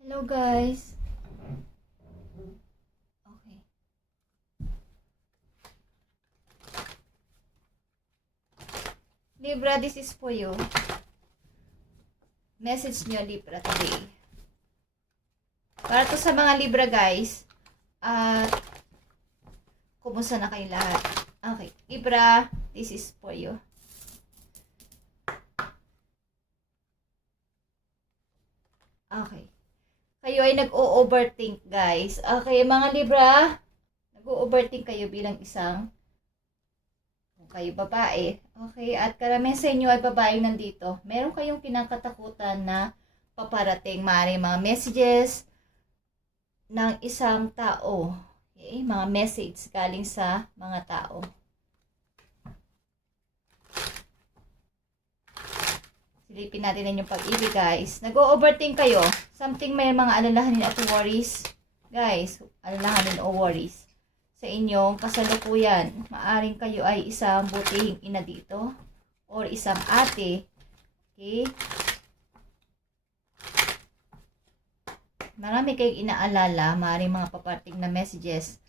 Hello guys. Okay. Libra, this is for you. Message nyo Libra today. Para to sa mga Libra guys. At kumusta na kayo lahat? Okay. Libra, this is for you. Okay. Kayo ay nag-o-overthink guys. Okay, mga Libra, nag-o-overthink kayo bilang isang kayo babae. Okay, at karamihan sa inyo ay babae nandito. Meron kayong kinakatakutan na paparating. Maaari mga messages ng isang tao. Okay, mga message galing sa mga tao. Silipin natin ang inyong pag-ibig guys. Nag-o-overthink kayo. Something may mga alalahanin at worries. Guys, alalahanin o worries sa inyong kasalukuyan. Maaring kayo ay isang butihing ina dito or isang ate. Okay? Marami kayong inaalala, maaring mga paparting na messages.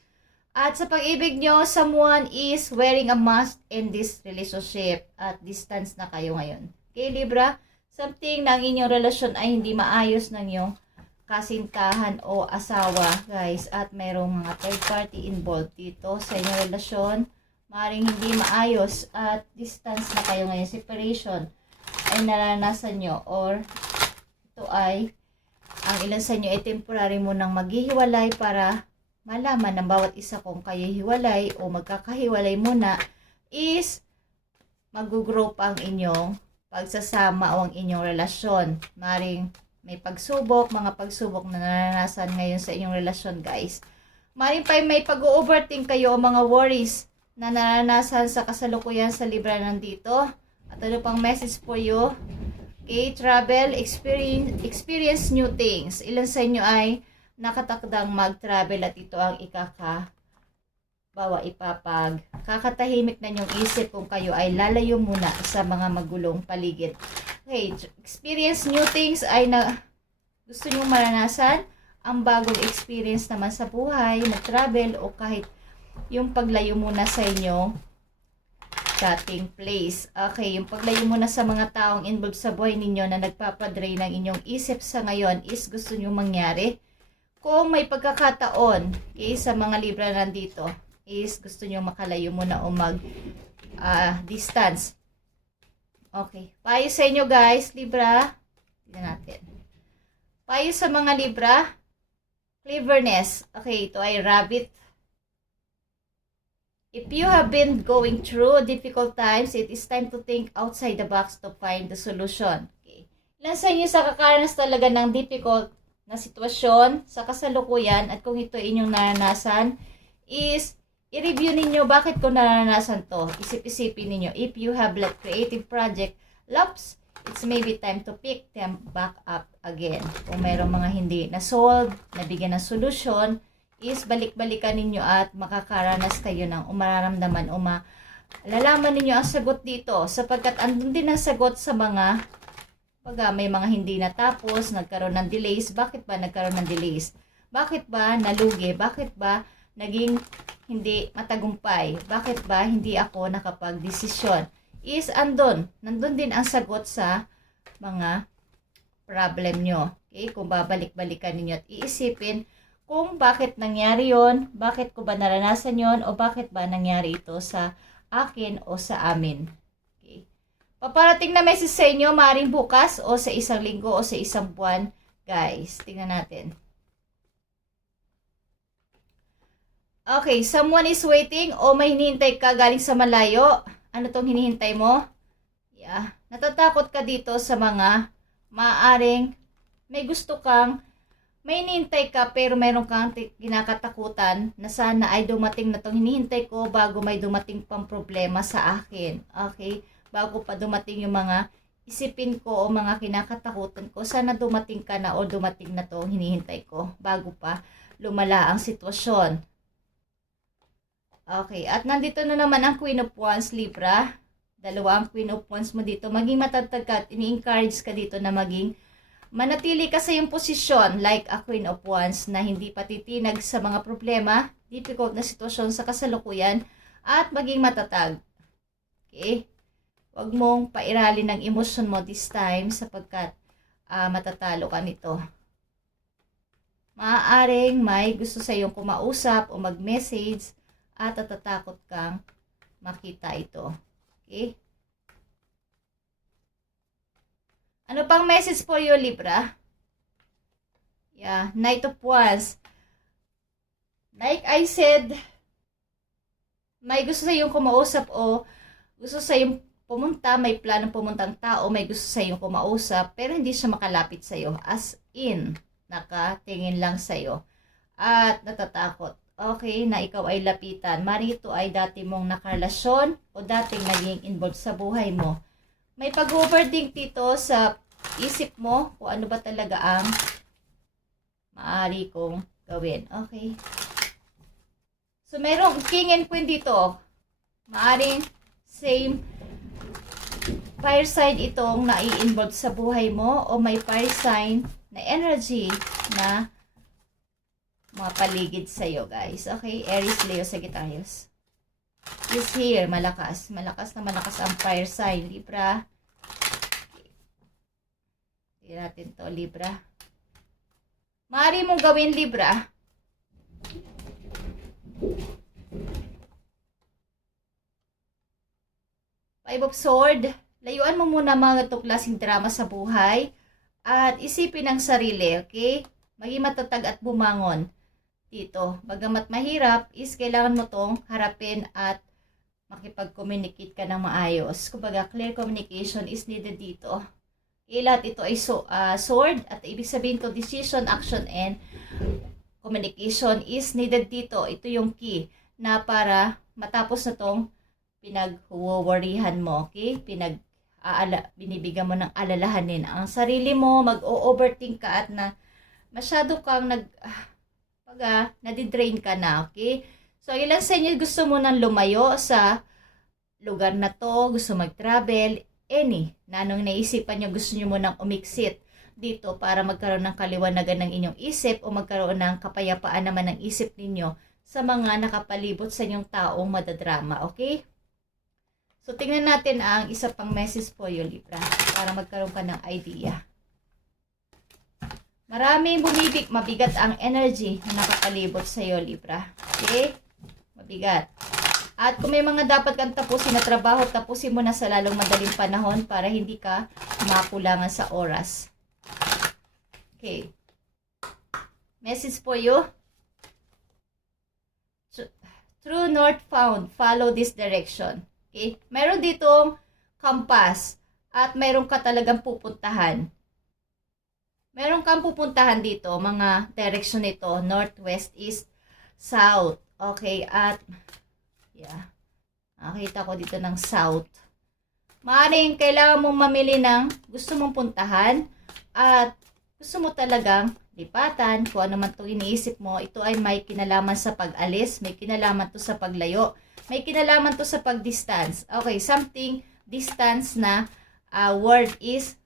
At sa pag-ibig nyo, someone is wearing a mask in this relationship at distance na kayo ngayon. Okay, Libra? Something na ang inyong relasyon ay hindi maayos ng iyong kasintahan o asawa, guys, at mayroong mga third party involved dito sa inyong relasyon. Maring hindi maayos at distance na kayo ngayon, separation ay naranasan nyo, or ito ay ang ilan sa inyo ay temporary mo nang maghihiwalay para malaman ng bawat isa kung kayo hiwalay o magkakahiwalay muna is mag-grow pa ang inyong pagsasama o ang inyong relasyon. Maring may pagsubok, mga pagsubok na naranasan ngayon sa inyong relasyon, guys. Maring pa may pag-overthink kayo o mga worries na naranasan sa kasalukuyan sa Libra nandito. At ano pang message for you? Okay, travel, experience new things. Ilan sa inyo ay nakatakdang mag-travel at ito ang kakatahimik na yung isip kung kayo ay lalayo muna sa mga magulong paligid. Okay, experience new things ay gusto nyo maranasan ang bagong experience naman sa buhay, mag-travel o kahit yung paglayo muna sa inyong dating place. Okay, yung paglayo muna sa mga taong involved sa buhay ninyo na nagpapadrain ng inyong isip sa ngayon is gusto nyo mangyari. Kung may pagkakataon, okay, sa mga Libra nandito, is gusto nyo makalayo muna o mag-distance. Okay. Payo sa inyo guys, Libra. Tignan natin. Payo sa mga Libra. Cleverness. Okay, ito ay rabbit. If you have been going through difficult times, it is time to think outside the box to find the solution. Okay. Ilan sa inyo sa kakaranas talaga ng difficult na sitwasyon sa kasalukuyan at kung ito inyong naranasan is i-review ninyo bakit ko naranasan to. Isip-isipin ninyo. If you have let creative project lapse, it's maybe time to pick them back up again. Kung mayroong mga hindi na-solve, nabigyan ng solusyon, is balik-balikan ninyo at makakaranas kayo ng umararamdaman o malalaman ninyo ang sagot dito. Sapagkat andun din ang sagot sa mga pag may mga hindi natapos, nagkaroon ng delays. Bakit ba nagkaroon ng delays? Bakit ba nalugi? Bakit ba naging hindi matagumpay? Bakit ba hindi ako nakapag-desisyon? Is nandun din ang sagot sa mga problem nyo. Okay? Kung babalik-balikan ninyo at iisipin kung bakit nangyari yon, bakit ko ba naranasan yon, o bakit ba nangyari ito sa akin o sa amin. Okay? Paparating na message sa inyo, maaaring bukas o sa isang linggo o sa isang buwan. Guys, tingnan natin. Okay, someone is waiting o may hinihintay ka galing sa malayo. Ano tong hinihintay mo? Yeah. Natatakot ka dito sa mga maaaring may gusto kang, may hinihintay ka pero mayroon kang kinakatakutan na sana ay dumating na tong hinihintay ko bago may dumating pang problema sa akin. Okay? Bago pa dumating yung mga isipin ko o mga kinakatakutan ko, sana dumating ka na o dumating na tong hinihintay ko bago pa lumala ang sitwasyon. Okay, at nandito na naman ang Queen of Wands, Libra. Dalawa ang Queen of Wands mo dito. Maging matatag ka at ini-encourage ka dito na maging Manatili ka sa iyong posisyon like a Queen of Wands na hindi patitinag sa mga problema, difficult na sitwasyon sa kasalukuyan, at maging matatag. Okay? Huwag mong pairalin ng emosyon mo this time sapagkat matatalo ka nito. Maaaring may gusto sa iyong kumausap o mag-message at natatakot kang makita ito. Okay? Ano pang message for you, Libra? Yeah, Knight of Wands. Like I said, may gusto sa iyong kumausap o gusto sa iyong pumunta, may planong pumuntang tao, may gusto sa iyong kumausap, pero hindi siya makalapit sa iyo. As in, nakatingin lang sa iyo. At natatakot. Okay, na ikaw ay lapitan. Marito ay dati mong nakarelasyon o dating naging involved sa buhay mo. May pag-overthink dito sa isip mo kung ano ba talaga ang maaari kong gawin. Okay. So, mayroong King and Queen dito. Maaring same fire sign itong nai-involve sa buhay mo o may fire sign na energy na mapaligid sa'yo, guys. Okay? Aries, Leo, Sagittarius is here. Malakas. Malakas na malakas ang fire sign. Libra. Tignan natin to, Libra. Maaari mong gawin, Libra. Five of Swords. Layuan mo muna mga klaseng drama sa buhay at isipin ang sarili, okay? Maging matatag at bumangon dito. Bagamat mahirap, is kailangan mo tong harapin at makipag-communicate ka ng maayos. Kumbaga, clear communication is needed dito. Okay, lahat ito ay sword at ibig sabihin to decision, action, and communication is needed dito. Ito yung key na para matapos na tong pinag-worryhan mo, okay? Binibigyan mo ng alalahanin ang sarili mo, mag-overthink ka at na masyado kang nadidrain ka na, okay? So, ilan sa inyo gusto mo nang lumayo sa lugar na to, gusto mag-travel, na anong naisipan nyo, gusto nyo munang umiksit dito para magkaroon ng kaliwanagan ng inyong isip o magkaroon ng kapayapaan naman ng isip ninyo sa mga nakapalibot sa inyong taong madadrama, okay? So, tingnan natin ang isa pang message po you, Libra, para magkaroon ka ng idea. Maraming mabigat ang energy na nakapalibot sa iyo, Libra. Okay? Mabigat. At kung may mga dapat kang tapusin na trabaho, tapusin mo na sa lalong madaling panahon para hindi ka makulangan sa oras. Okay. Message for you. True North found. Follow this direction. Okay? Meron ditong compass at meron ka talagang pupuntahan. Meron kang pupuntahan dito, mga direction nito, northwest, east, south. Okay, at nakita ko dito ng south. Maaaring kailangan mong mamili ng gusto mong puntahan at gusto mo talagang lipatan, kung ano man itong iniisip mo. Ito ay may kinalaman sa pag-alis, may kinalaman to sa paglayo, may kinalaman to sa pag-distance. Okay, something distance na word is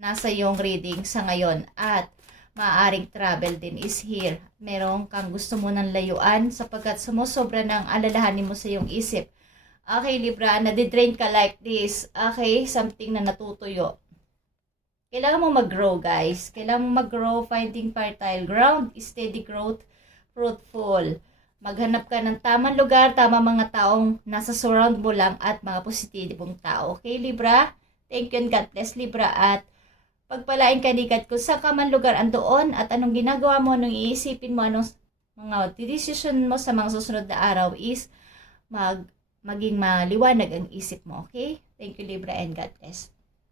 nasa iyong reading sa ngayon. At maaaring travel din is here. Meron kang gusto mo ng layuan sapagkat sumusobra ng alalahanin mo sa iyong isip. Okay, Libra, nadidrain ka like this. Okay, something na natutuyo. Kailangan mo mag-grow, guys. Kailangan mo mag-grow, finding fertile ground, steady growth, fruitful. Maghanap ka ng tamang lugar, tamang mga taong nasa surround mo lang at mga positibong tao. Okay, Libra? Thank you and God bless, Libra. At pagpalain ka ni God kung saan ka man lugar andoon at anong ginagawa mo, anong iisipin mo, anong mga decision mo sa mga susunod na araw is maging maliwanag ang isip mo. Okay? Thank you, Libra, and God bless.